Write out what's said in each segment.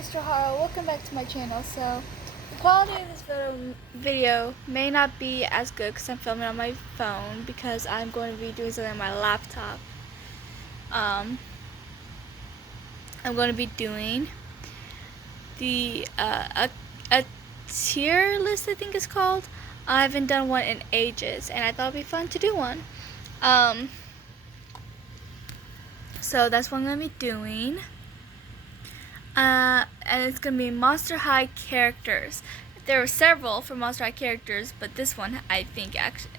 it's Johara. Welcome back to my channel. So, the quality of this video may not be as good because I'm filming on my phone because I'm going to be doing something on my laptop. Um, I'm going to be doing the a tier list, I think it's called. I haven't done one in ages, and I thought it'd be fun to do one. So that's what I'm going to be doing. And it's gonna be Monster High characters. There were several for Monster High characters, but this one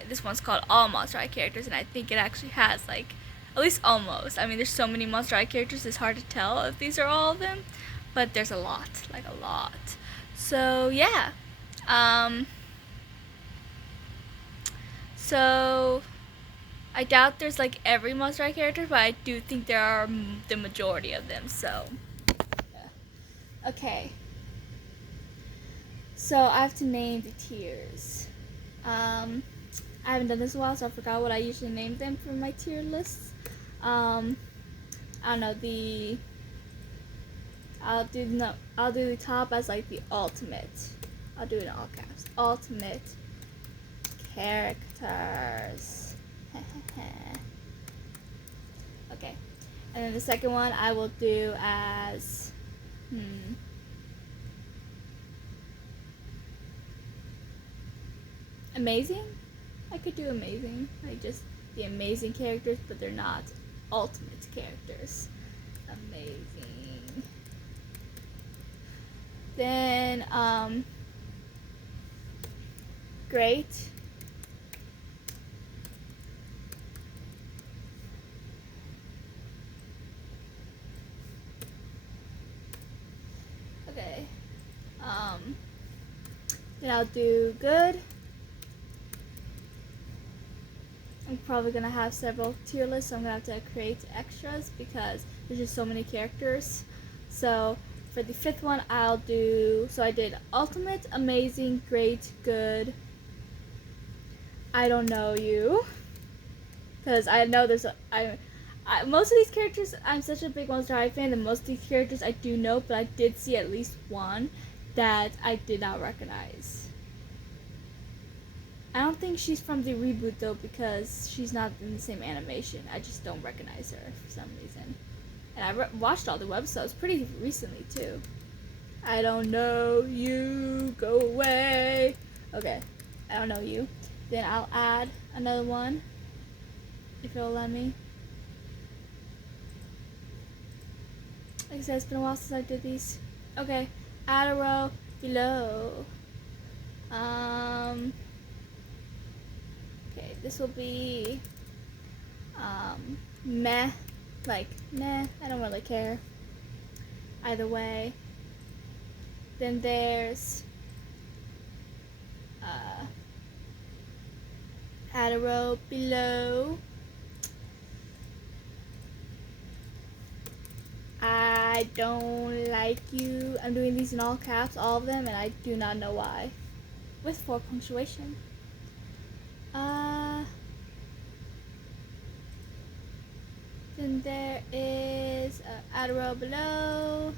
this one's called All Monster High Characters, and I think it actually has like at least almost. I mean, there's so many Monster High characters, it's hard to tell if these are all of them, but there's a lot, like a lot. So yeah, so I doubt there's like every Monster High character, but I do think there are the majority of them. So yeah. Okay. So I have to name the tiers. I haven't done this in a while, so I forgot what I usually name them for my tier lists. I don't know, I'll do the top as like the ultimate. I'll do it in all caps. Ultimate characters. Okay. And then the second one I will do as amazing. I could do amazing, like just the amazing characters, but they're not ultimate characters. Amazing. Then great. Okay. Then I'll do good. I'm probably gonna have several tier lists, so I'm gonna have to create extras because there's just so many characters. So for the fifth one, I'll do, so I did ultimate, amazing, great, good, I don't know you, because I know there's most of these characters, I'm such a big Monster High fan that most of these characters I do know, but I did see at least one that I did not recognize. I don't think she's from the reboot though, because she's not in the same animation. I just don't recognize her for some reason. And I watched all the webisodes pretty recently too. I don't know you, go away. Okay, I don't know you. Then I'll add another one, if it'll let me. Like I said, it's been a while since I did these. Okay, add a row below. Okay, this will be meh, like meh, I don't really care either way. Then there's add a row below. I don't like you. I'm doing these in all caps, all of them, and I do not know why, with 4 punctuation. Then there is add a row below.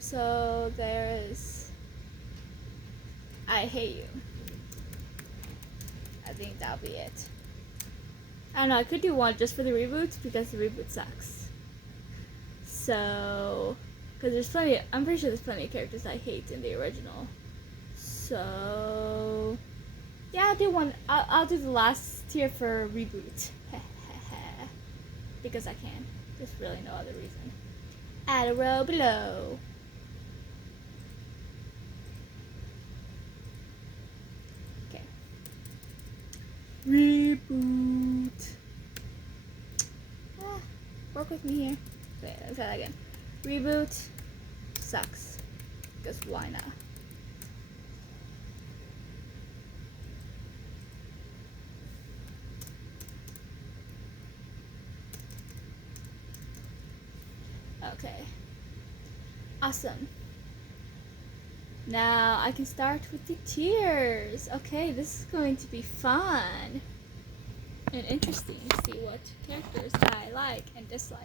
So there is I hate you. I think that'll be it. I don't know, I could do one just for the reboot because the reboot sucks. So, because there's plenty, I'm pretty sure there's plenty of characters I hate in the original. So, yeah, I'll do one. I'll do the last tier for reboot. Because I can. There's really no other reason. Add a row below. Okay. Reboot. Work with me here. Wait, let's try that again. Reboot sucks. Because why not? Okay. Awesome. Now I can start with the tiers. Okay, this is going to be fun. and interesting to see what characters I like and dislike.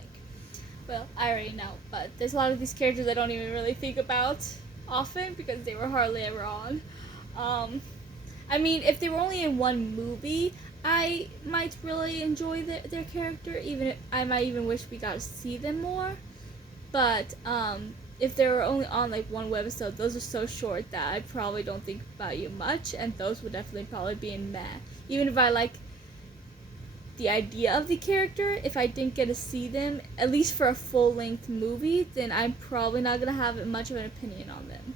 Well, I already know, but there's a lot of these characters I don't even really think about often because they were hardly ever on. I mean, if they were only in one movie, I might really enjoy their character. Even if, I might even wish we got to see them more. But if they were only on like one webisode, those are so short that I probably don't think about you much, and those would definitely probably be in meh. Even if I like the idea of the character, if I didn't get to see them, at least for a full-length movie, then I'm probably not going to have much of an opinion on them.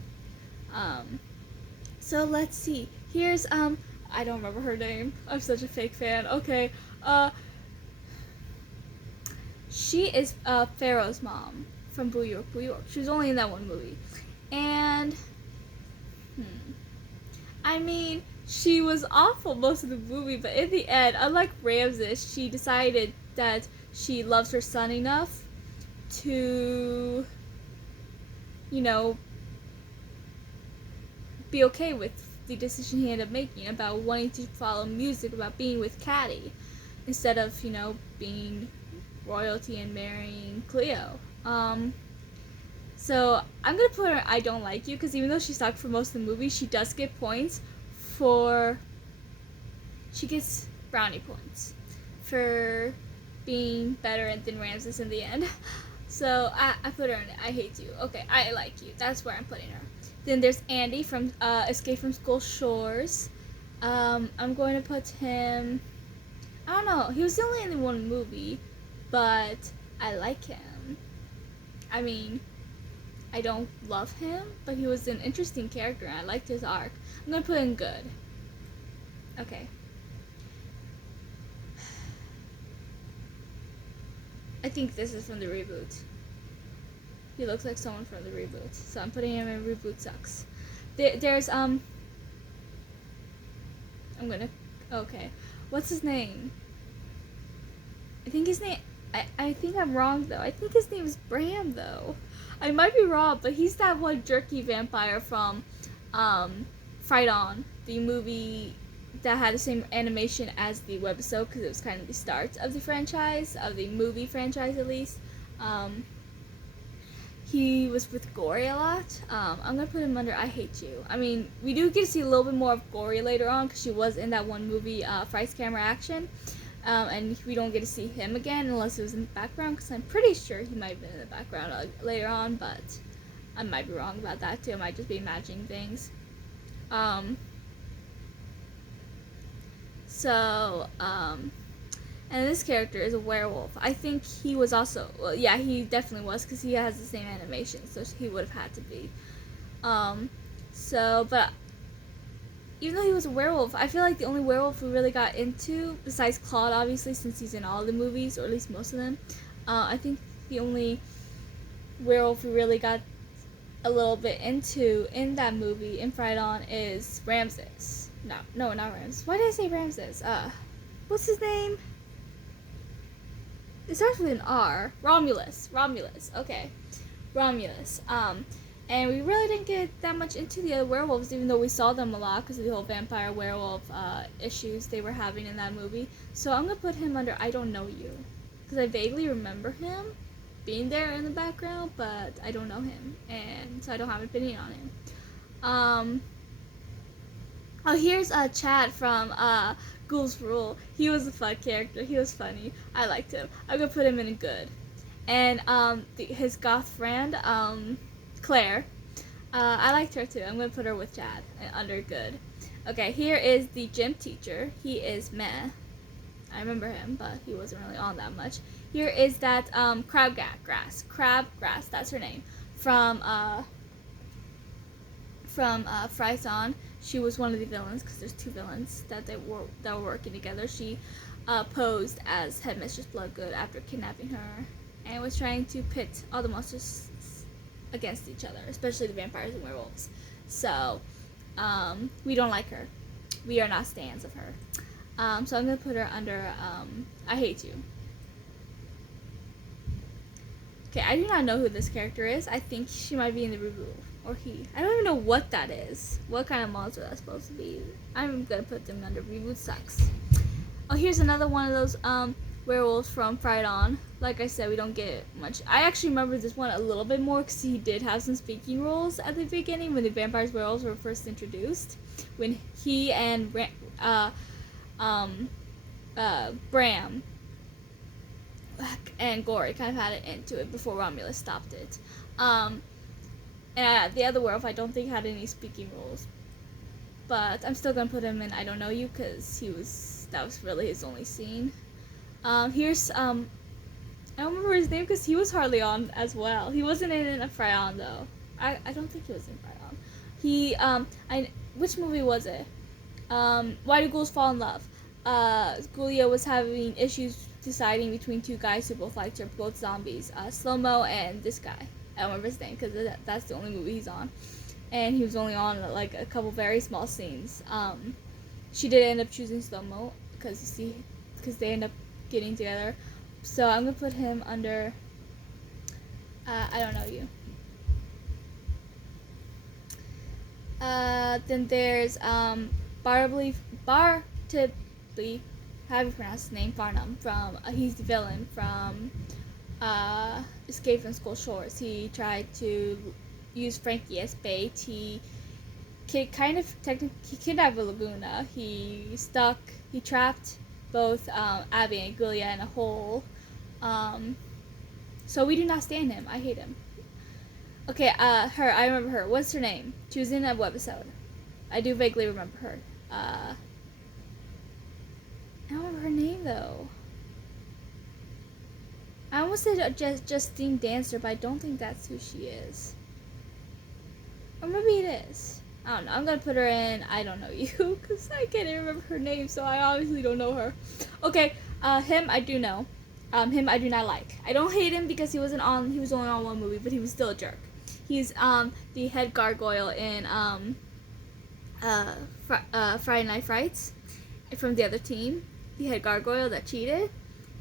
So let's see. Here's, I don't remember her name. I'm such a fake fan. Okay, she is Pharaoh's mom from Boo York, Boo York. She was only in that one movie. And, I mean, she was awful most of the movie, but in the end, unlike Ramses, she decided that she loves her son enough to, you know, be okay with the decision he ended up making about wanting to follow music, about being with Caddy, instead of, you know, being royalty and marrying Cleo. So I'm gonna put her I Don't Like You, because even though she sucked for most of the movie, she does get points for, she gets brownie points for being better than Ramses in the end. So I put her in I Hate You. Okay, I Like You. That's where I'm putting her. Then there's Andy from Escape from Skull Shores. I'm going to put him, I don't know, he was only in one movie, but I like him. I mean, I don't love him, but he was an interesting character and I liked his arc. I'm gonna put him good. Okay. I think this is from the reboot. He looks like someone from the reboot, so I'm putting him in Reboot Sucks. There's I'm gonna, okay, what's his name? I think his name, I think I'm wrong though. I think his name is Bram though. I might be wrong, but he's that one jerky vampire from Fight On, the movie that had the same animation as the webisode, because it was kind of the start of the franchise, of the movie franchise at least. He was with Gory a lot. I'm gonna put him under I Hate You. I mean, we do get to see a little bit more of Gory later on, because she was in that one movie, Frights Camera Action. And we don't get to see him again unless it was in the background, because I'm pretty sure he might have been in the background later on, but I might be wrong about that too. I might just be imagining things. And this character is a werewolf. I think he was also, well, yeah, he definitely was, because he has the same animation, so he would have had to be. But even though he was a werewolf, I feel like the only werewolf we really got into, besides Claude, obviously, since he's in all the movies, or at least most of them, I think the only werewolf we really got a little bit into in that movie, in Fight On, is Ramses. No, not Ramses. Why did I say Ramses? What's his name? It starts with an R. Romulus. Okay. Romulus. And we really didn't get that much into the other werewolves, even though we saw them a lot because of the whole vampire werewolf issues they were having in that movie. So I'm going to put him under I Don't Know You, because I vaguely remember him being there in the background, but I don't know him, and so I don't have an opinion on him. Here's Chad from Ghouls Rule. He was a fun character. He was funny. I liked him. I'm going to put him in a good. And his goth friend, Claire, I liked her too. I'm going to put her with Chad under good. Okay, here is the gym teacher. He is meh. I remember him, but he wasn't really on that much. Here is that Crabgrass, that's her name, from Frights On. She was one of the villains, because there's two villains that were working together. She posed as Headmistress Bloodgood after kidnapping her, and was trying to pit all the monsters against each other, especially the vampires and werewolves. So, we don't like her. We are not stans of her. So I'm going to put her under I Hate You. Okay, I do not know who this character is. I think she might be in the reboot. Or he. I don't even know what that is. What kind of monster that's supposed to be. I'm going to put them under Reboot Sucks. Oh, here's another one of those werewolves from Fright On. Like I said, we don't get much. I actually remember this one a little bit more because he did have some speaking roles at the beginning when the vampires werewolves were first introduced. When he and Bram and Gory kind of had it into it before Romulus stopped it. And the other werewolf I don't think had any speaking roles, but I'm still gonna put him in I Don't Know You because that was really his only scene. Here's I don't remember his name because he was hardly on as well. He wasn't in a Fry On though. I don't think he was in Fry On. Which movie was it? Why Do Ghouls Fall in Love? Ghoulia was having issues deciding between two guys who both liked her, both zombies. Slow-Mo and this guy. I don't remember his name because that's the only movie he's on. And he was only on like a couple very small scenes. She did end up choosing Slow-Mo because they end up getting together. So I'm gonna put him under I Don't Know You. Then there's Bartleby, how do you pronounce his name? Farnham from he's the villain from Escape from Skull Shores. He tried to use Frankie as bait. He kidnapped Laguna. He trapped both Abby and Ghoulia in a hole. So we do not stand him. I hate him. Okay, her. I remember her. What's her name? She was in a webisode. I do vaguely remember her. I don't remember her name though. I almost said Justine Dancer, but I don't think that's who she is. Or maybe it is. I don't know. I'm gonna put her in I Don't Know You because I can't even remember her name, so I obviously don't know her. Okay, him I do know. Him I do not like. I don't hate him because he was only on one movie, but he was still a jerk. He's the head gargoyle in Friday Night Frights from the other team. The head gargoyle that cheated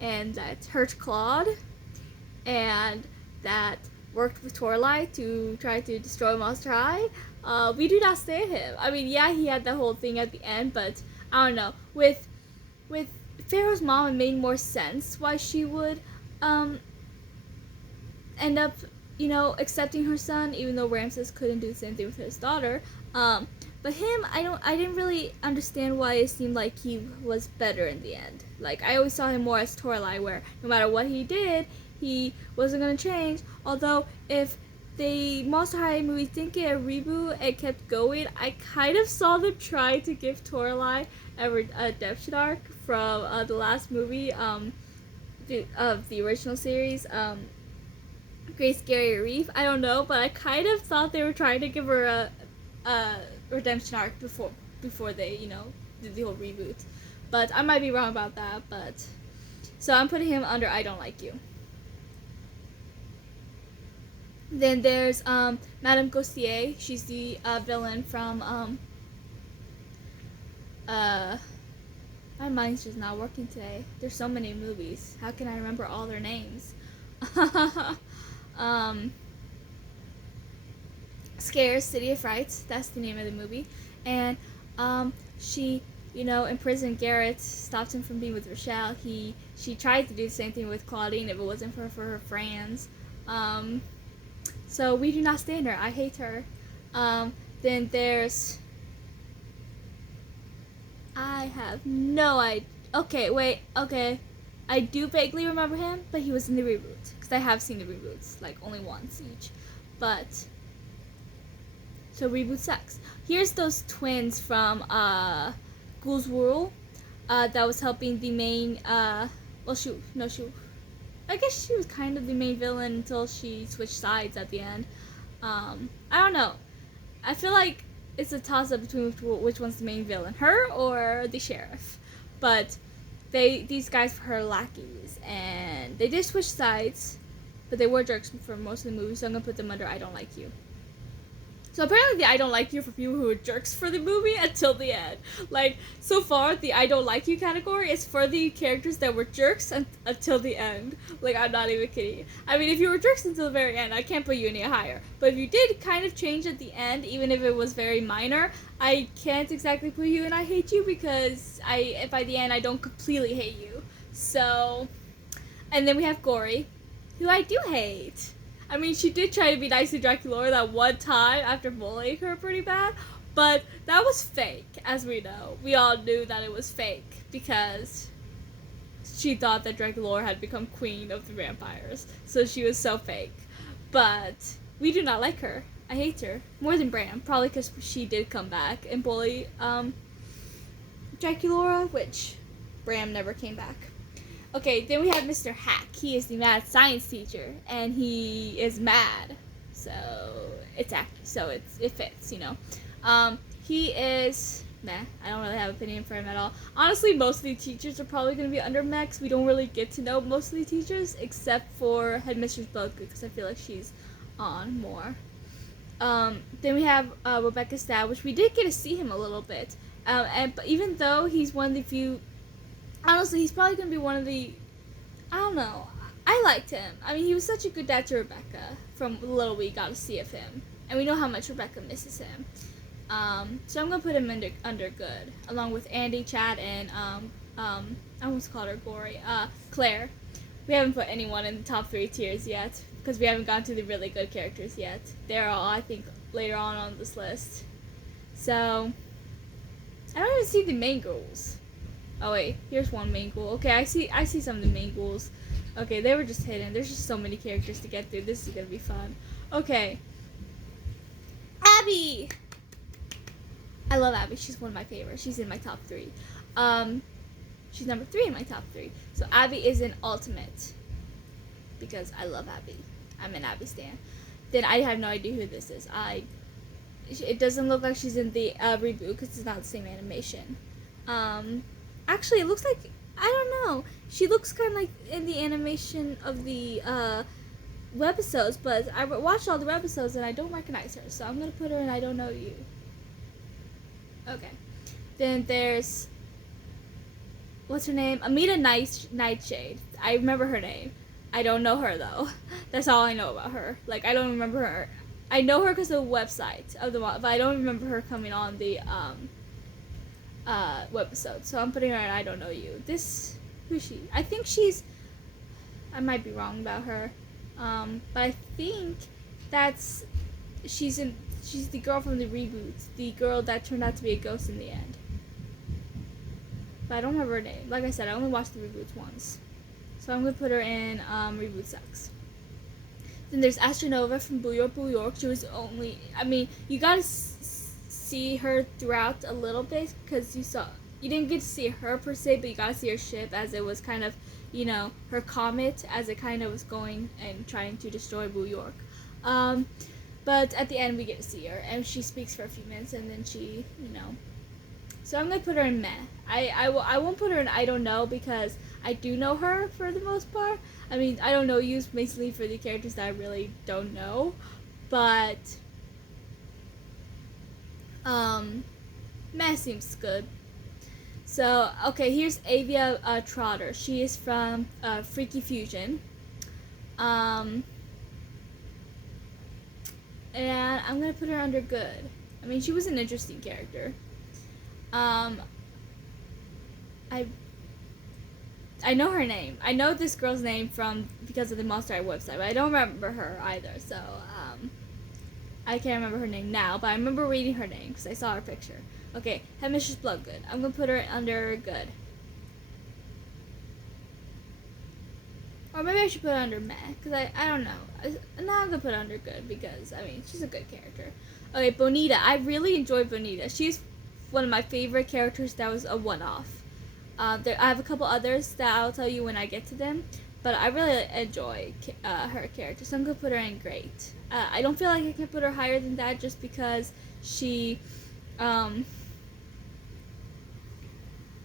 and that hurt Claude and that worked with Torlight to try to destroy Monster High. We do not stand him. I mean, yeah, he had that whole thing at the end, but I don't know. With Pharaoh's mom, it made more sense why she would end up, accepting her son, even though Ramses couldn't do the same thing with his daughter. But him, I didn't really understand why it seemed like he was better in the end. Like, I always saw him more as Torlight, where no matter what he did, he wasn't gonna change. Although, if the Monster High movie didn't get a reboot and kept going, I kind of saw them try to give Torlight a redemption arc from the last movie of the original series, Great Scary Reef. I don't know, but I kind of thought they were trying to give her a redemption arc before they, did the whole reboot. But I might be wrong about that. But so I'm putting him under I Don't Like You. Then there's Madame Gautier. She's the villain from my mind's just not working today. There's so many movies. How can I remember all their names? Scares, City of Frights. That's the name of the movie. And she, imprisoned Garrett, stopped him from being with Rochelle. She tried to do the same thing with Claudine if it wasn't for her friends. So we do not stand her. I hate her. Then there's... I have no idea. Okay, wait. Okay. I do vaguely remember him, but he was in the reboot. Because I have seen the reboots, like, only once each. But... So reboot sucks. Here's those twins from Ghouls World that was helping the main... I guess she was kind of the main villain until she switched sides at the end. I don't know. I feel like it's a toss-up between which one's the main villain, her or the sheriff. But these guys were her lackeys, and they did switch sides, but they were jerks for most of the movie, so I'm gonna put them under I Don't Like You. So apparently the I don't like you for people who are jerks for the movie until the end. Like, so far, the I don't like you category is for the characters that were jerks until the end. Like, I'm not even kidding. I mean, if you were jerks until the very end, I can't put you any higher. But if you did kind of change at the end, even if it was very minor, I can't exactly put you in I hate you because by the end, I don't completely hate you. So, and then we have Gory, who I do hate. I mean, she did try to be nice to Draculaura that one time after bullying her pretty bad, but that was fake, as we know. We all knew that it was fake because she thought that Draculaura had become queen of the vampires, so she was so fake. But we do not like her. I hate her more than Bram, probably because she did come back and bully Draculaura, which Bram never came back. Okay, then we have Mr. Hack. He is the mad science teacher, and he is mad, so it fits, you know. He is meh. I don't really have an opinion for him at all. Honestly, most of the teachers are probably going to be under meh, 'cause we don't really get to know most of the teachers, except for Headmistress Bloodgood, because I feel like she's on more. Then we have Rebecca Stab, which we did get to see him a little bit, but even though he's one of the few, honestly, he's probably going to be one of the, I don't know, I liked him. I mean, he was such a good dad to Rebecca from the little we got to see of him. And we know how much Rebecca misses him. So I'm going to put him under good, along with Andy, Chad, and, I almost called her Gory, Claire. We haven't put anyone in the top 3 tiers yet, because we haven't gone to the really good characters yet. They're all, I think, later on this list. So, I don't even see the main girls. Oh wait, here's one main ghoul. Okay, I see some of the main ghouls. Okay, they were just hidden. There's just so many characters to get through. This is gonna be fun. Okay. Abby! I love Abby. She's one of my favorites. She's in my top 3. She's number 3 in my top 3. So Abby is an ultimate. Because I love Abby. I'm an Abby stan. Then I have no idea who this is. It doesn't look like she's in the reboot because it's not the same animation. Actually, it looks like, I don't know. She looks kind of like in the animation of the webisodes, but I watched all the webisodes and I don't recognize her, so I'm going to put her in I Don't Know You. Okay. Then there's, what's her name? Amita Nightshade. I remember her name. I don't know her, though. That's all I know about her. Like, I don't remember her. I know her because of the website, but I don't remember her coming on the, webisode, so I'm putting her in I Don't Know You. Who's she? I think I might be wrong about her, but I think she's the girl from the reboot, the girl that turned out to be a ghost in the end. But I don't remember her name. Like I said, I only watched the reboots once, so I'm gonna put her in Reboot Sucks. Then there's Astronova from Boo York. She was only, I mean, you gotta see her throughout a little bit because you didn't get to see her per se, but you got to see her ship as it was kind of, you know, her comet as it kind of was going and trying to destroy Boo York. But at the end we get to see her and she speaks for a few minutes and then she, you know. So I'm gonna put her in meh. I won't put her in I don't know because I do know her for the most part. I mean, I don't know you basically for the characters that I really don't know, but meh seems good. So, okay, here's Avia Trotter. She is from Freaky Fusion. And I'm gonna put her under good. I mean, she was an interesting character. I know her name. I know this girl's name because of the Monster Eye website, but I don't remember her either, so, I can't remember her name now, but I remember reading her name because I saw her picture. Okay, Headmistress Bloodgood. I'm gonna put her under good. Or maybe I should put her under meh, because I don't know. Now I'm gonna put her under good because, I mean, she's a good character. Okay, Bonita. I really enjoyed Bonita. She's one of my favorite characters that was a one-off. I have a couple others that I'll tell you when I get to them, but I really enjoy her character, so I'm gonna put her in great. I don't feel like I can put her higher than that just because she,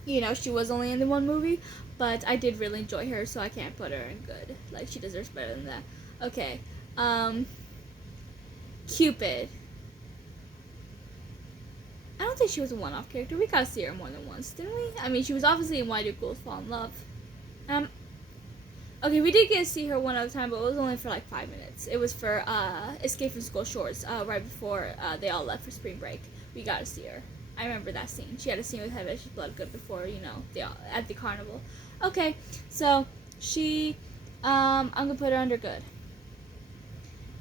you know, she was only in the one movie, but I did really enjoy her, so I can't put her in good. Like, she deserves better than that. Okay, Cupid. I don't think she was a one-off character. We got to see her more than once, didn't we? I mean, she was obviously in Why Do Ghouls Fall in Love. Okay, we did get to see her one other time, but it was only for like 5 minutes. It was for Escape from School Shorts, right before they all left for spring break. We got to see her. I remember that scene. She had a scene with Heather Bloodgood before, at the carnival. Okay, so she, I'm gonna put her under good.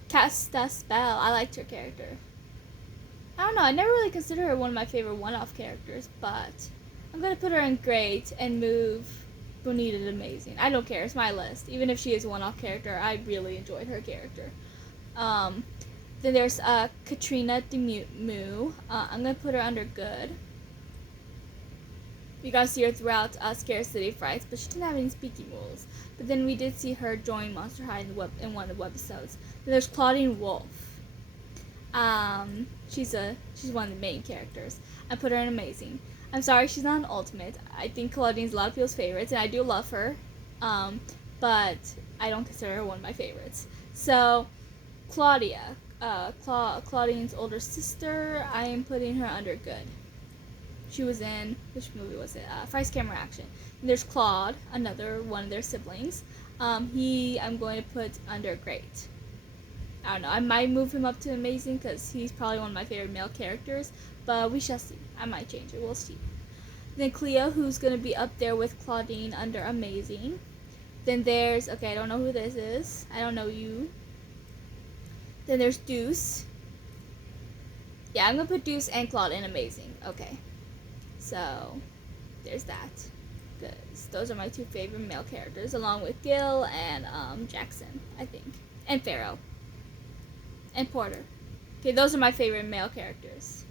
Cast a Spell. I liked her character. I don't know. I never really considered her one of my favorite one-off characters, but I'm gonna put her in great and move Bonita to amazing. I don't care. It's my list. Even if she is a one-off character, I really enjoyed her character. Then there's Katrina Demu. I'm gonna put her under good. We got to see her throughout Scare City Frights, but she didn't have any speaking roles. But then we did see her join Monster High in one of the webisodes. Then there's Claudine Wolf. She's one of the main characters. I put her in amazing. I'm sorry she's not an ultimate. I think Claudine's a lot of people's favorites, and I do love her. But I don't consider her one of my favorites. So Claudia, Claudine's older sister, I am putting her under good. She was in, which movie was it? Frights Camera Action. And there's Claude, another one of their siblings. I'm going to put under great. I don't know. I might move him up to amazing because he's probably one of my favorite male characters. But we shall see. I might change it. We'll see. Then Cleo, who's going to be up there with Claudine under amazing. Then there's, okay, I don't know who this is. I don't know you. Then there's Deuce. Yeah, I'm going to put Deuce and Claude in amazing. Okay. So, there's that. Because those are my two favorite male characters, along with Gil and Jackson, I think. And Pharaoh. And Porter. Okay, those are my favorite male characters.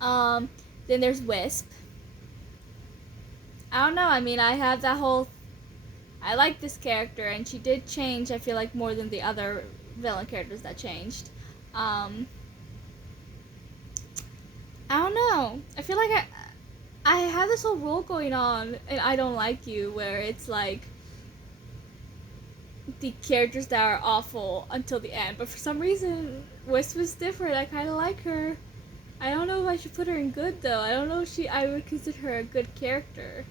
Then there's Wisp. I don't know, I mean, I have that whole... I like this character, and she did change, I feel like, more than the other villain characters that changed. I don't know. I feel like I have this whole rule going on, and I Don't Like You, where it's like the characters that are awful until the end. But for some reason, Wisp was different. I kind of like her. I don't know if I should put her in good, though. I don't know if I would consider her a good character.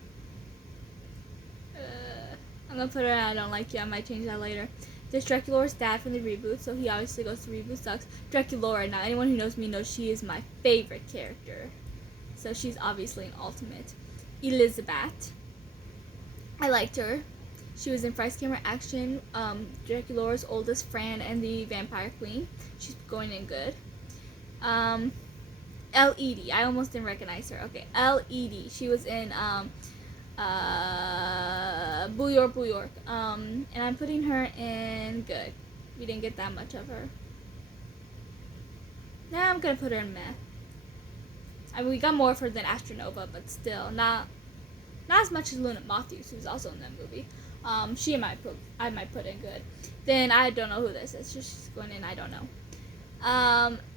I'm gonna put her in I Don't Like You. I might change that later. There's Draculaura's dad from the reboot, so he obviously goes to Reboot Sucks. Draculaura, now anyone who knows me knows she is my favorite character. So she's obviously an ultimate. Elizabeth. I liked her. She was in Frights Camera Action, Draculaura's oldest friend, and the Vampire Queen. She's going in good. L.E.D. I almost didn't recognize her. Okay, L.E.D. She was in Boo York. And I'm putting her in good. We didn't get that much of her. Now I'm gonna put her in meh. I mean, we got more of her than Astronova, but still not as much as Luna Matthews, who's also in that movie. I might put in good. Then I don't know who this is. She's going in. I don't know.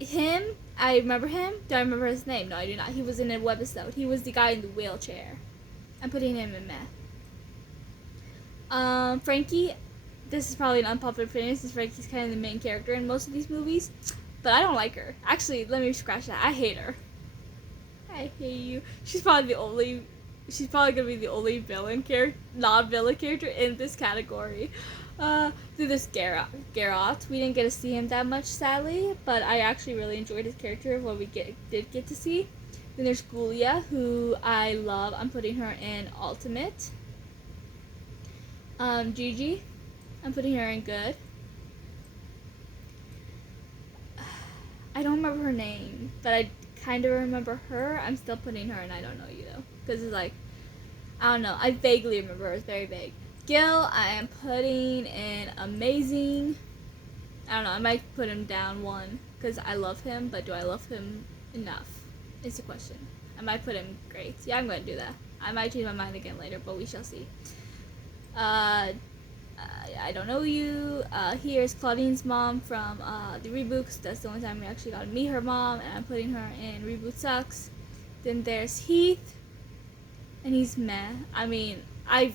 Him. I remember him. Do I remember his name? No, I do not. He was in a webisode. He was the guy in the wheelchair. I'm putting him in meh. Frankie. This is probably an unpopular opinion since Frankie's kind of the main character in most of these movies, but I don't like her. Actually, let me scratch that. I hate her. I hate you. She's probably gonna be the only non-villain character in this category. Through this Garrot. We didn't get to see him that much, sadly, but I actually really enjoyed his character of what we did get to see. Then there's Ghoulia, who I love. I'm putting her in ultimate. Gigi, I'm putting her in good. I don't remember her name, but I kind of remember her. I'm still putting her in I Don't Know You, though, because it's like, I don't know. I vaguely remember her. It's very vague. Gil, I am putting in amazing. I don't know. I might put him down one because I love him, but do I love him enough? Is the question. I might put him great. Yeah, I'm going to do that. I might change my mind again later, but we shall see. I Don't Know You. Here's Claudine's mom from the reboot, because that's the only time we actually got to meet her mom, and I'm putting her in Reboot Sucks. Then there's Heath, and he's meh. I mean, I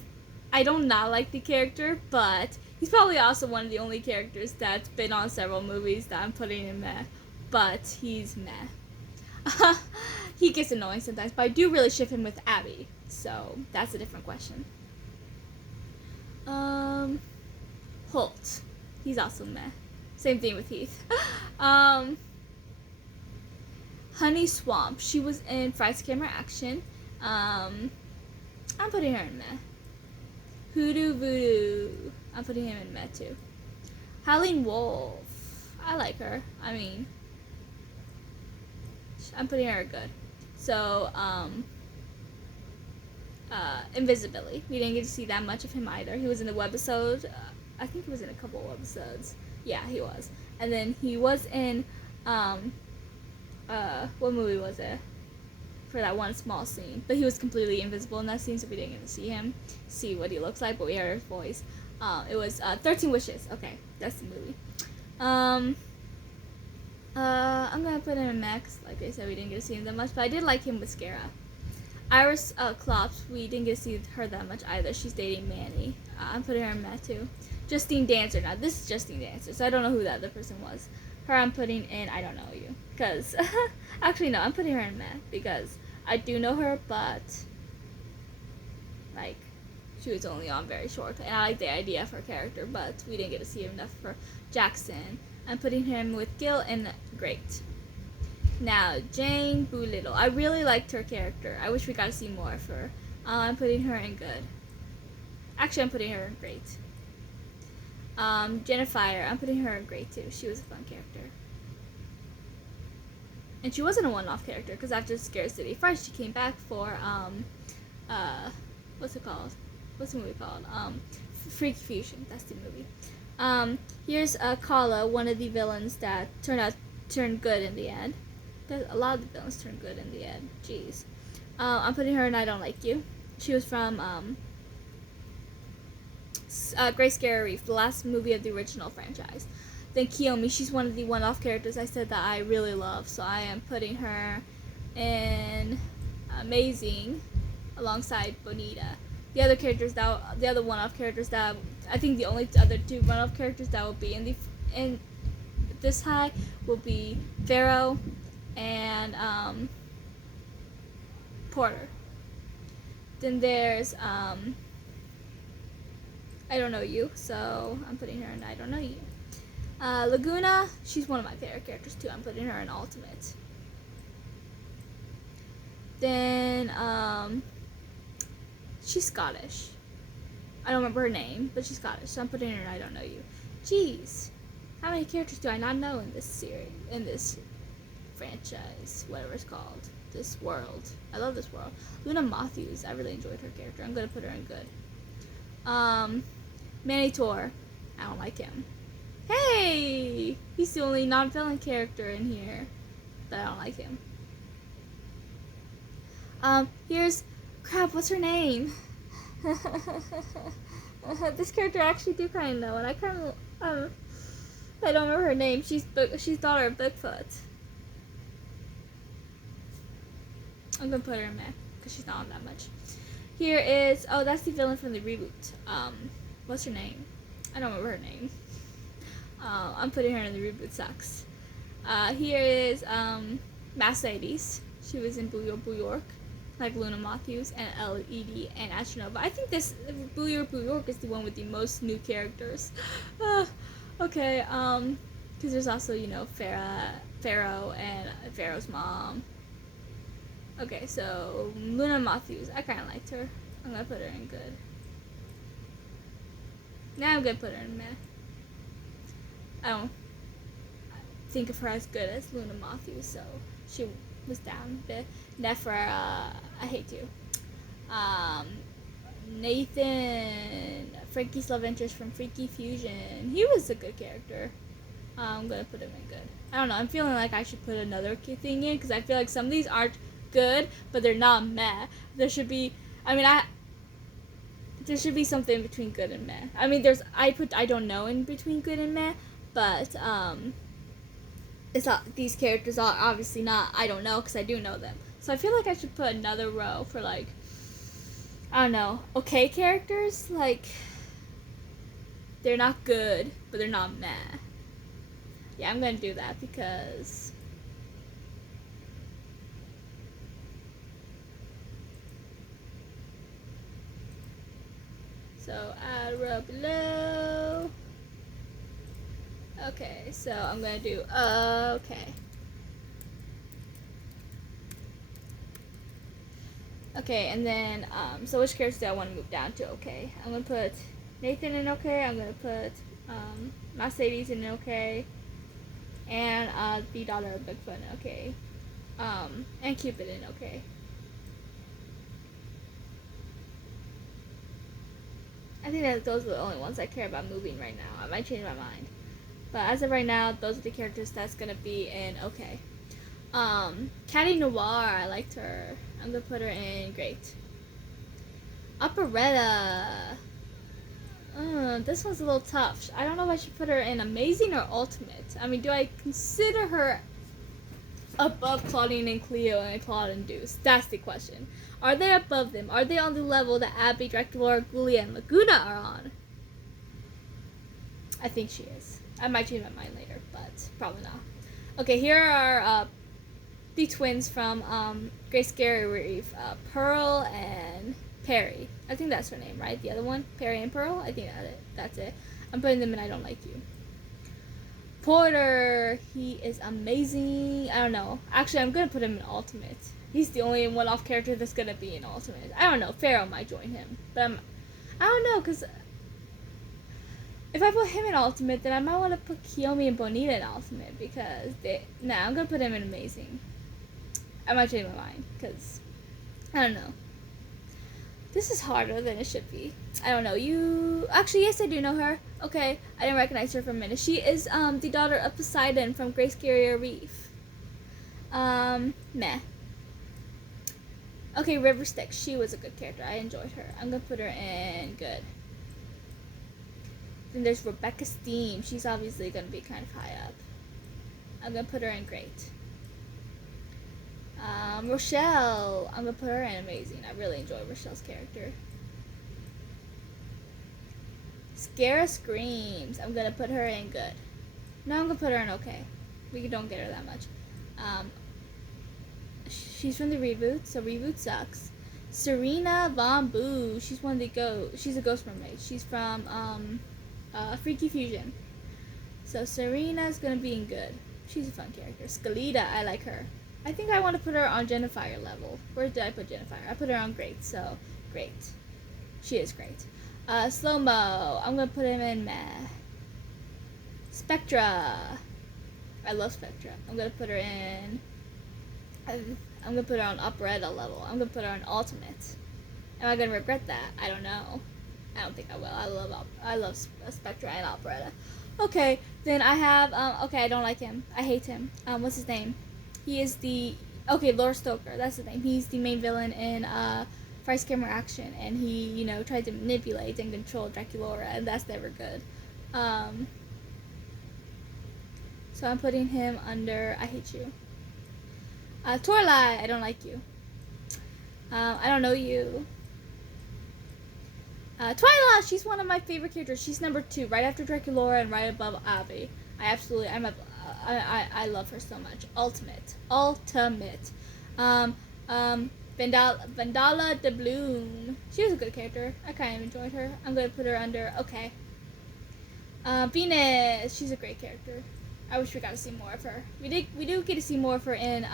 don't not like the character, but he's probably also one of the only characters that's been on several movies that I'm putting in meh, but he's meh. he gets annoying sometimes, but I do really ship him with Abby, so that's a different question. Holt, he's also meh. Same thing with Heath. Honey Swamp, she was in Frights Camera Action. I'm putting her in meh. Hoodoo Voodoo, I'm putting him in meh too. Howling Wolf, I like her. I mean, I'm putting her good. So, Invisibility. We didn't get to see that much of him either. He was in the webisode. I think he was in a couple webisodes. Yeah, he was. And then he was in, what movie was it? For that one small scene. But he was completely invisible in that scene, so we didn't get to see him, see what he looks like, but we heard his voice. It was 13 Wishes. Okay, that's the movie. I'm gonna put him in Max. Like I said, we didn't get to see him that much, but I did like him with Scara. Iris Klops, we didn't get to see her that much either. She's dating Manny. I'm putting her in Matt too. Justine Dancer. Now, this is Justine Dancer, so I don't know who the other person was. Her I'm putting in I don't know you. Because, actually, no, I'm putting her in Matt because I do know her, but, like, she was only on very short. And I like the idea of her character, but we didn't get to see enough for Jackson. I'm putting him with Gil and Great. Now, Jane Boolittle. I really liked her character. I wish we got to see more of her. I'm putting her in good. Actually, I'm putting her in great. Jennifer, I'm putting her in great too. She was a fun character. And she wasn't a one-off character, because after Scare City Fright, she came back for, what's it called? What's the movie called? Freaky Fusion. That's the movie. Here's Kala, one of the villains that turned good in the end. A lot of the villains turned good in the end. Jeez. I'm putting her in I Don't Like You. She was from Great Scary Reef, the last movie of the original franchise. Then Kiyomi, she's one of the one-off characters I said that I really love, so I am putting her in Amazing alongside Bonita. The other one-off characters that I think the only other two one-off characters that will be in this high will be Pharaoh and Porter. Then there's I Don't Know You, so I'm putting her in I Don't Know You. Laguna, she's one of my favorite characters too. I'm putting her in Ultimate. Then she's Scottish. I don't remember her name, but she's Scottish, so I'm putting her in I Don't Know You. Jeez, how many characters do I not know in this series, in this franchise, whatever it's called, this world? I love this world. Luna Matthews, I really enjoyed her character. I'm gonna put her in good. Manitor, I don't like him. Hey, he's the only non-villain character in here, but I don't like him. Here's crap. What's her name? This character I actually do kind of know, and I don't remember her name. She's daughter of Bigfoot. I'm gonna put her in Meh because she's not on that much. Here is that's the villain from the reboot. What's her name? I don't remember her name. I'm putting her in the reboot. Sucks. Here is Mercedes. She was in Boo York, like Luna Matthews and LED and Astronova. I think this Boo York is the one with the most new characters. Okay. Because there's also Pharaoh and Pharaoh's mom. Okay, so Luna Matthews. I kind of liked her. I'm gonna put her in good. Now I'm gonna put her in meh. I don't think of her as good as Luna Matthews, so she was down a bit. Nephra, I hate you. Nathan, Frankie's love interest from Freaky Fusion. He was a good character. I'm gonna put him in good. I don't know. I'm feeling like I should put another thing in because I feel like some of these aren't good, but they're not meh. There should be. There should be something between good and meh. I mean, I put I don't know in between good and meh, but it's not, these characters are obviously not I don't know because I do know them. So I feel like I should put another row for like I don't know, okay characters, like they're not good, but they're not meh. Yeah, I'm gonna do that because So add row below. Okay, so I'm gonna do okay. Okay, and then so which characters do I want to move down to? Okay, I'm gonna put Nathan in okay. I'm gonna put Mercedes in okay, and the daughter of Bigfoot in okay, and Cupid in okay. I think that those are the only ones I care about moving right now. I might change my mind, but as of right now, those are the characters that's gonna be in okay. Caddy Noir, I liked her. I'm gonna put her in great. Operetta. This one's a little tough. I don't know if I should put her in amazing or ultimate. I mean, do I consider her above Claudine and Cleo and Claude and Deuce? That's the question. Are they above them? Are they on the level that Abby, Dracula, Ghoulia, and Laguna are on? I think she is. I might change my mind later, but probably not. Okay, here are the twins from Great Scary Reef, Pearl and Perry. I think that's her name, right? The other one, Perry and Pearl. I think that's it. I'm putting them in I Don't Like You. Porter, he is amazing. I don't know. Actually, I'm gonna put him in Ultimate. He's the only one-off character that's gonna be in Ultimate. I don't know. Pharaoh might join him, but I don't know, cause if I put him in Ultimate, then I might want to put Kiyomi and Bonita in Ultimate because I'm gonna put him in Amazing. I might change my mind because I don't know. This is harder than it should be. I don't know. Actually, yes, I do know her. Okay, I didn't recognize her for a minute. She is the daughter of Poseidon from Great Scary Reef. Meh. Okay, River Styx. She was a good character. I enjoyed her. I'm gonna put her in good. Then there's Rebecca Steam. She's obviously gonna be kind of high up. I'm gonna put her in great. Rochelle, I'm gonna put her in amazing. I really enjoy Rochelle's character. Scara Screams, I'm gonna put her in good. No, I'm gonna put her in okay. We don't get her that much. She's from the reboot, so reboot sucks. Serena Von Boo, she's she's a ghost mermaid. She's from Freaky Fusion. So Serena's gonna be in good. She's a fun character. Scalita, I like her. I think I want to put her on Jennifer level. Where did I put Jennifer? I put her on great, so great. She is great. Slow-mo, I'm going to put him in meh. Spectra. I love Spectra. I'm going to put her in... I'm going to put her on Operetta level. I'm going to put her on Ultimate. Am I going to regret that? I don't know. I don't think I will. I love Spectra and Operetta. Okay, then I have... okay, I don't like him. I hate him. What's his name? He is Laura Stoker, that's the name. He's the main villain in Price Camera Action, and he, tried to manipulate and control Draculaura, and that's never good. So I'm putting him under I Hate You. Torlai, I don't like you. I don't know you. Twyla, she's one of my favorite characters. She's number 2, right after Draculaura and right above Abby. I love her so much. Ultimate. Vandala de Bloom. She was a good character. I kind of enjoyed her. I'm gonna put her under okay. Venus. She's a great character. I wish we got to see more of her. We do get to see more of her in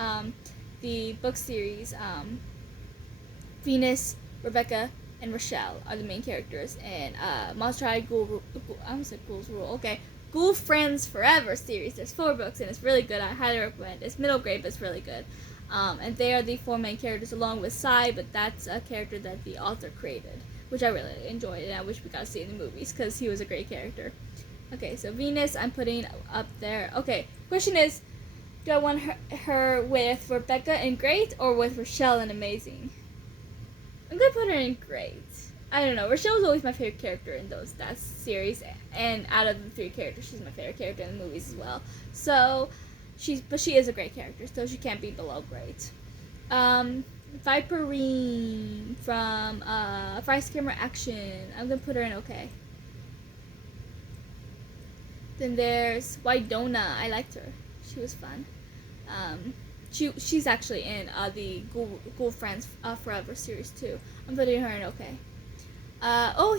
the book series. Venus, Rebecca, and Rochelle are the main characters, and Monster High Ghoul. I almost said Ghoul's Rule. Okay. Ghoul Friends Forever series. There's 4 books and it's really good. I highly recommend it. It's middle grade, but it's really good. And they are the 4 main characters along with Sai, but that's a character that the author created, which I really enjoyed, and I wish we got to see in the movies because he was a great character. Okay, so Venus I'm putting up there. Okay, question is, do I want her with Rebecca in Great or with Rochelle in Amazing? I'm going to put her in Great. I don't know. Rochelle was always my favorite character in that series, and out of the 3 characters, she's my favorite character in the movies as well. So, she is a great character, so she can't be below great. Viperine from Vice Camera Action. I'm gonna put her in okay. Then there's Wydonna. I liked her. She was fun. She's actually in the Ghoul Friends Forever series too. I'm putting her in okay. Oh,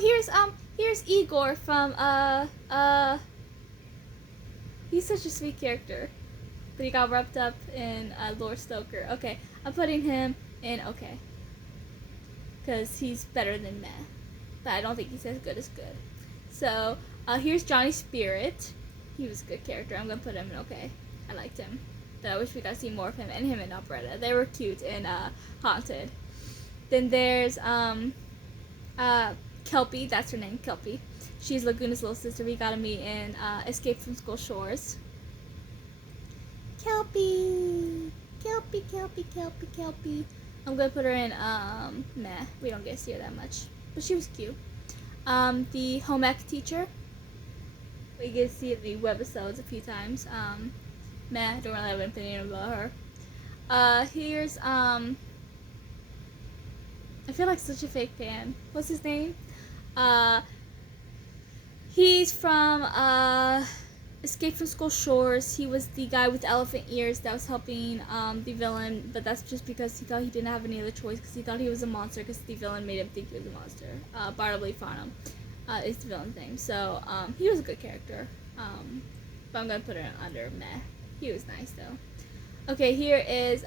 here's Igor from he's such a sweet character, but he got wrapped up in Lord Stoker. Okay, I'm putting him in okay, because he's better than Meh, but I don't think he's as good as good. So here's Johnny Spirit. He was a good character. I'm gonna put him in okay. I liked him, but I wish we got to see more of him and him in Operetta. They were cute in Haunted. Then there's Kelpie. That's her name, Kelpie. She's Laguna's little sister. We got to meet in Escape from Skull Shores. Kelpie, Kelpie, Kelpie, Kelpie, Kelpie. I'm gonna put her in meh. We don't get to see her that much, but she was cute. The home ec teacher. We get to see in the webisodes a few times. Meh. Don't really have an opinion about her. Here's I feel like such a fake fan. What's his name? He's from Escape from Skull Shores. He was the guy with elephant ears that was helping the villain, but that's just because he thought he didn't have any other choice, because he thought he was a monster, because the villain made him think he was a monster. Bartleby Farnham is the villain's name. So he was a good character, but I'm going to put it under meh. He was nice, though. Okay, here is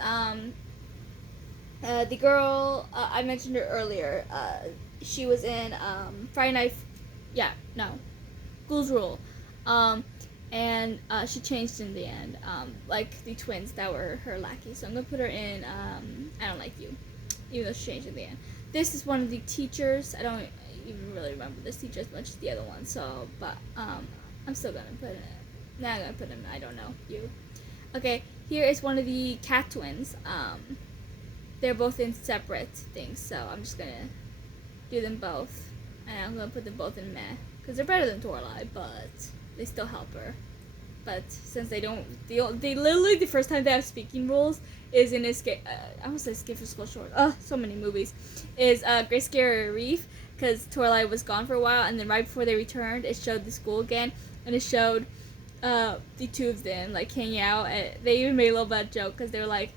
the girl, I mentioned her earlier. She was in Friday Night, Ghouls Rule. And she changed in the end, like the twins that were her lackeys. So I'm gonna put her in I Don't Like You, even though she changed in the end. This is one of the teachers. I don't even really remember this teacher as much as the other one. So, but I'm still gonna put it. Now I'm gonna put him in I Don't Know You. Okay, here is one of the cat twins. They're both in separate things, so I'm just gonna do them both, and I'm gonna put them both in meh, because they're better than Toralei, but they still help her. But since they literally the first time they have speaking roles is in Escape. I almost said Escape from Skull Shores. So many movies. Is Great Scary Reef, because Toralei was gone for a while, and then right before they returned, it showed the school again, and it showed the two of them like hanging out. And they even made a little bit of joke, because they were like,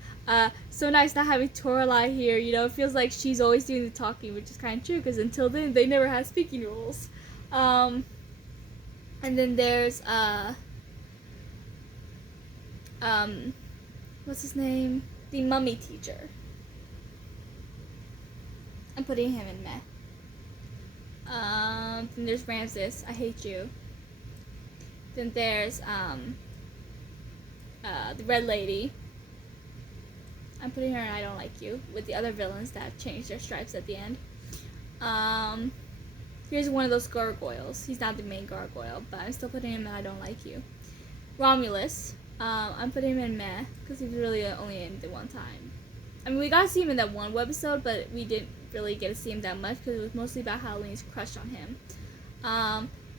so nice not having Toralei here. You know, it feels like she's always doing the talking, which is kind of true, because until then they never had speaking roles. And then there's what's his name? The mummy teacher. I'm putting him in meh. Then there's Ramses. I Hate You. Then there's the red lady. I'm putting her in I Don't Like You, with the other villains that have changed their stripes at the end. Here's one of those gargoyles. He's not the main gargoyle, but I'm still putting him in I Don't Like You. Romulus. I'm putting him in meh, because he was really only in the one time. I mean, we got to see him in that one webisode, but we didn't really get to see him that much, because it was mostly about Halloween's crush on him.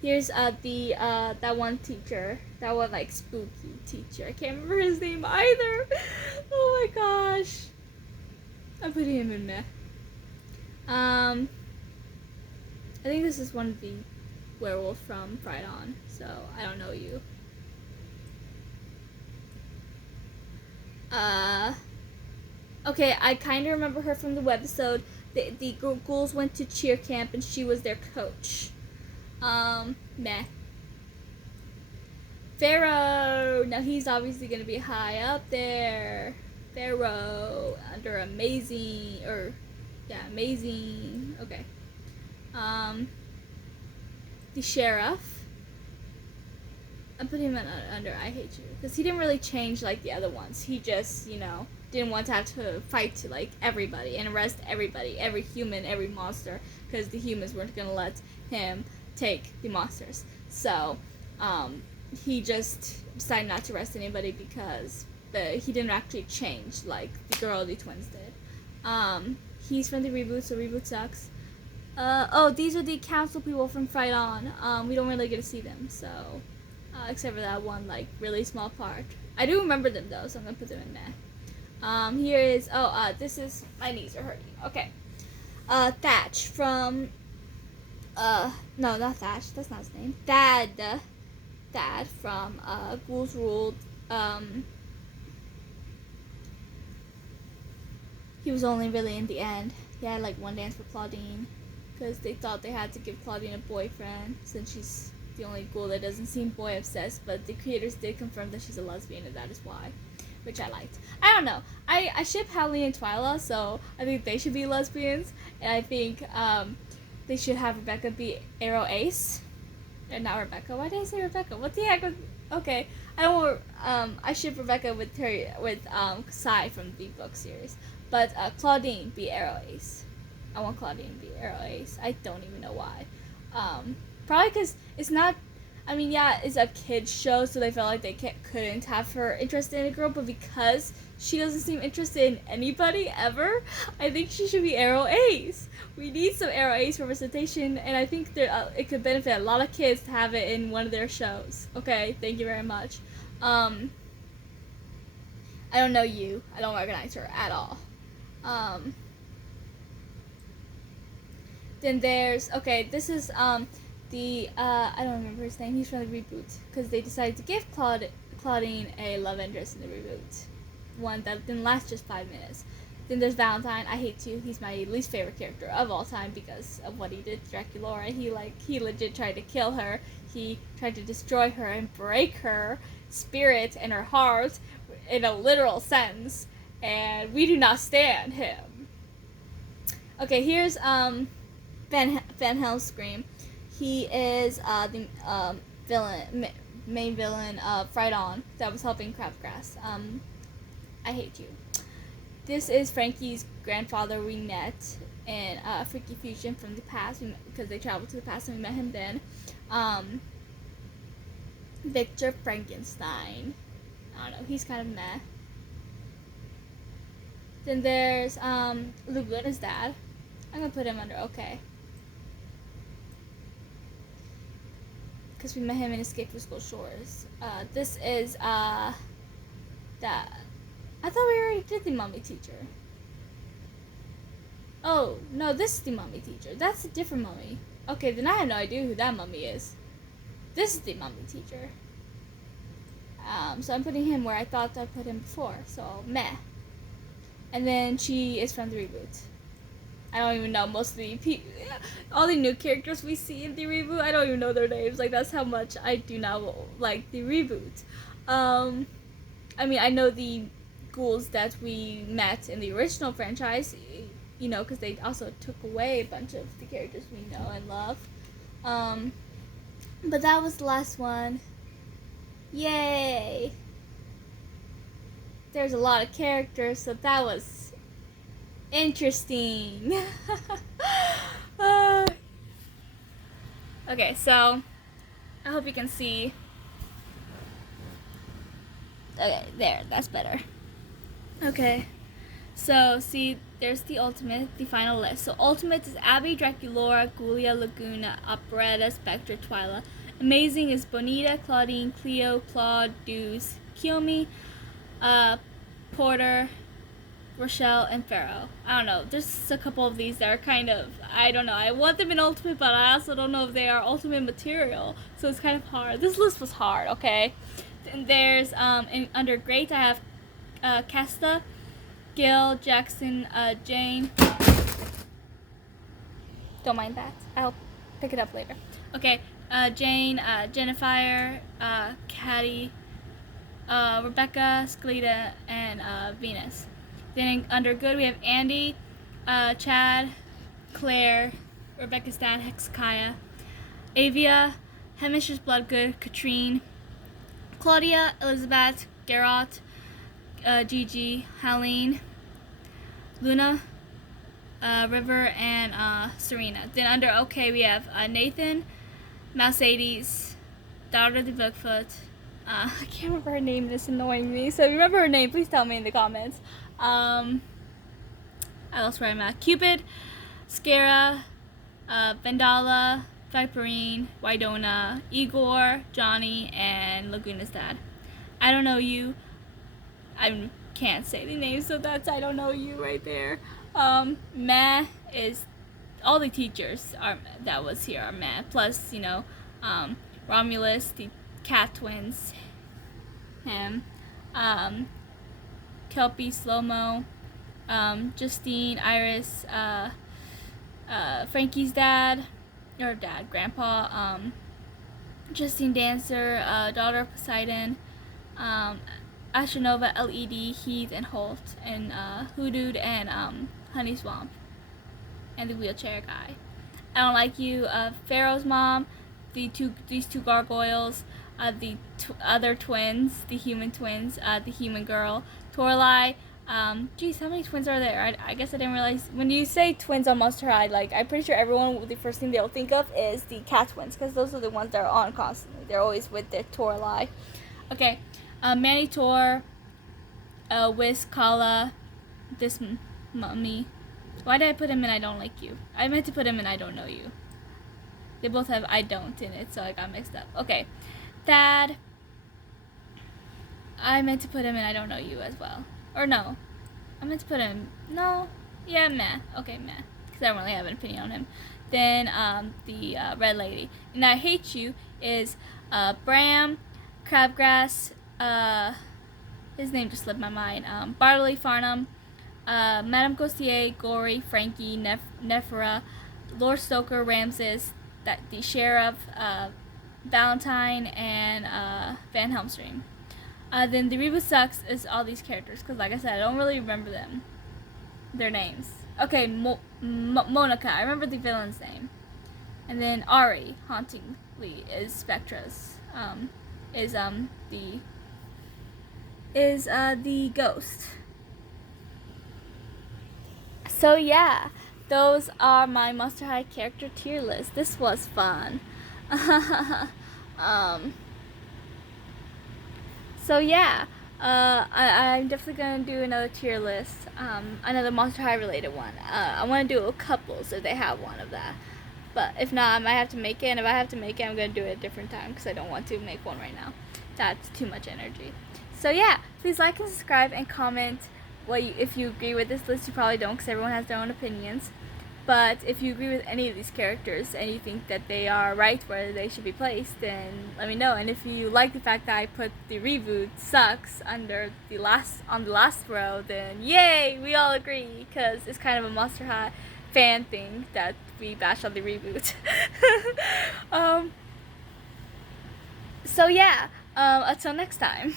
Here's that one teacher, that one like spooky teacher. I can't remember his name either. Oh my gosh. I'm putting him in meh. I think this is one of the werewolves from Fright On, so I Don't Know You. Okay, I kind of remember her from the webisode. The ghouls went to cheer camp, and she was their coach. Meh. Pharaoh. Now he's obviously gonna be high up there. Pharaoh under amazing, amazing. Okay. The sheriff. I'm putting him under I Hate You, because he didn't really change like the other ones. He just, didn't want to have to fight like everybody and arrest everybody, every human, every monster, because the humans weren't gonna let him take the monsters. So he just decided not to arrest anybody, because he didn't actually change like the girl the twins did. He's from the reboot, so reboot sucks. These are the council people from Fright On. We don't really get to see them, so except for that one like really small part. I do remember them though, so I'm gonna put them in there. Here is this is, my knees are hurting. Okay. Thatch from no, not Thatch, that's not his name. Thad from Ghouls Ruled. He was only really in the end. He had like one dance with Claudine, because they thought they had to give Claudine a boyfriend since she's the only ghoul that doesn't seem boy obsessed, but the creators did confirm that she's a lesbian, and that is why, which I liked. I don't know. I ship Halloween and Twyla, so I think they should be lesbians, and I think they should have Rebecca be Arrow Ace, and not Rebecca. Why did I say Rebecca? What the heck? Okay, I don't want. I ship Rebecca with her with Sai from the book series, but Claudine be Arrow Ace. I want Claudine to be Arrow Ace. I don't even know why. Probably because it's not. I mean, yeah, it's a kids show, so they felt like they couldn't have her interested in a girl, but because she doesn't seem interested in anybody ever, I think she should be Arrow Ace. We need some Arrow Ace representation, and I think it could benefit a lot of kids to have it in one of their shows. Okay, thank you very much. I don't know you. I don't recognize her at all. Then there's, okay, this is I don't remember his name. He's from the reboot because they decided to give Claudine a love interest in the reboot, one that didn't last just 5 minutes. Then there's Valentine. I hate you. He's my least favorite character of all time because of what he did to Draculaura. He legit tried to kill her. He tried to destroy her and break her spirit and her heart in a literal sense, and we do not stand him. Okay, here's Van Helscream. He is the main villain of Frydon that was helping Crabgrass. I hate you. This is Frankie's grandfather. We met in Freaky Fusion from the past because they traveled to the past and we met him then. Victor Frankenstein. I don't know. He's kind of meh. Then there's Luguna's dad. I'm gonna put him under okay. Because we met him in Escape from Skull Shores. This is that. I thought we already did the Mummy Teacher. Oh no, this is the Mummy Teacher. That's a different mummy. Okay, then I have no idea who that mummy is. This is the Mummy Teacher. So I'm putting him where I thought I put him before. So meh. And then she is from the reboot. I don't even know most of the all the new characters we see in the reboot. I don't even know their names. Like, that's how much I do not like the reboot. I mean, I know the ghouls that we met in the original franchise, you know, because they also took away a bunch of the characters we know and love. But that was the last one. Yay! There's a lot of characters, so that was interesting. Okay, so I hope you can see. Okay, there, that's better. Okay, so see, there's the ultimate, the final list. So ultimate is Abby, Draculaura, Ghoulia, Laguna, Operetta, Spectre, Twyla. Amazing is Bonita, Claudine, Cleo, Claude, Deuce, Kiyomi, Porter, Rochelle, and Pharaoh. I don't know. There's a couple of these that are kind of, I don't know. I want them in ultimate, but I also don't know if they are ultimate material. So it's kind of hard. This list was hard, okay? And there's, under Great, I have Casta, Gil, Jackson, Jane. Don't mind that. I'll pick it up later. Okay, Jane, Jennifer, Caddy, Rebecca, Scalita, and Venus. Then under Good, we have Andy, Chad, Claire, Rebecca's dad, Hezekiah, Avia, Hemish's Bloodgood, Katrine, Claudia, Elizabeth, Garrett, Gigi, Helene, Luna, River, and Serena. Then under OK, we have Nathan, Mercedes, daughter of the Bigfoot. I can't remember her name. This is annoying me. So if you remember her name, please tell me in the comments. I lost where I'm at. Cupid, Scara, Vandala, Viperine, Widona, Igor, Johnny, and Laguna's dad. I don't know you. I can't say the name, so that's I don't know you right there. Meh is all the teachers that was here are meh. Plus, you know, Romulus, the cat twins, him, Kelpie, Slow-Mo, Justine, Iris, Frankie's dad, or dad, grandpa, Justine Dancer, daughter of Poseidon, Astronova, LED, Heath, and Holt, and Hoodooed, and Honey Swamp, and the wheelchair guy. I Don't Like You, Pharaoh's mom, these two gargoyles, the other twins, the human twins, the human girl, Torlai. Geez, how many twins are there? I guess I didn't realize. When you say twins on Monster High, like, I'm pretty sure everyone, the first thing they'll think of is the cat twins, because those are the ones that are on constantly. They're always with their Torlai. Okay, Manny Tor, Wiz, Kala, this mummy. Why did I put him in I Don't Like You? I meant to put him in I Don't Know You. They both have I Don't in it, so I got mixed up. Okay, Thad. I meant to put him in I Don't Know You as well. Or no. I meant to put him... No. Yeah, meh. Okay, meh. Because I don't really have an opinion on him. Then the Red Lady. And I Hate You is Bram, Crabgrass, his name just slipped my mind, Bartley Farnham, Madame Costier, Gory, Frankie, Nephra, Lord Stoker, Ramses, the Sheriff, Valentine, and Van Helmstream. Then the reboot sucks is all these characters, because like I said, I don't really remember their names. Okay, Monica, I remember the villain's name. And then Ari, hauntingly, is Spectra's, the ghost. So yeah, those are my Monster High character tier list. This was fun. So yeah, I'm definitely gonna do another tier list, another Monster High related one. I want to do a couple so they have one of that. But if not, I might have to make it, and if I have to make it, I'm gonna do it a different time because I don't want to make one right now. That's too much energy. So yeah, please like and subscribe and comment if you agree with this list. You probably don't, because everyone has their own opinions. But if you agree with any of these characters and you think that they are right where they should be placed, then let me know. And if you like the fact that I put the reboot sucks on the last row, then yay, we all agree, because it's kind of a Monster High fan thing that we bash on the reboot. So yeah, until next time.